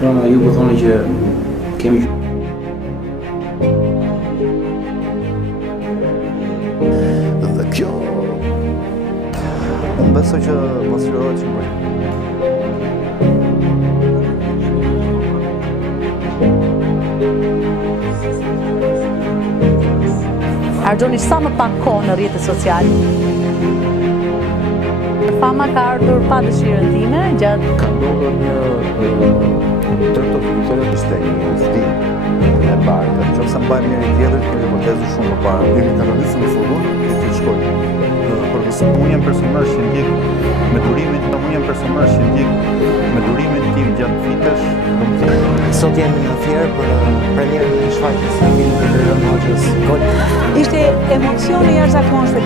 Prana, ju po thoni që kemi dhe kjo unë besoj që pasqyrohet që bëjë. Harxhoni sa më pak kohë në rrjetet sociale. Fama ka ardhur pa dëshirën time gjatë Ka ndodhur një tërë ishte një ufti e barkë. Nëse mbajmë njëri tjetrit, kemi hipotezë shumë përpara. Jemi kanalisë në furgon e të shkojnë. Unë jam personazh që ndjek me durimin tim gjatë vitesh. Sot jemi në Fier për premierën e shfaqjes së filmit të Iron Hoxhës Gol. ishte emocioni i jashtëzakonshëm.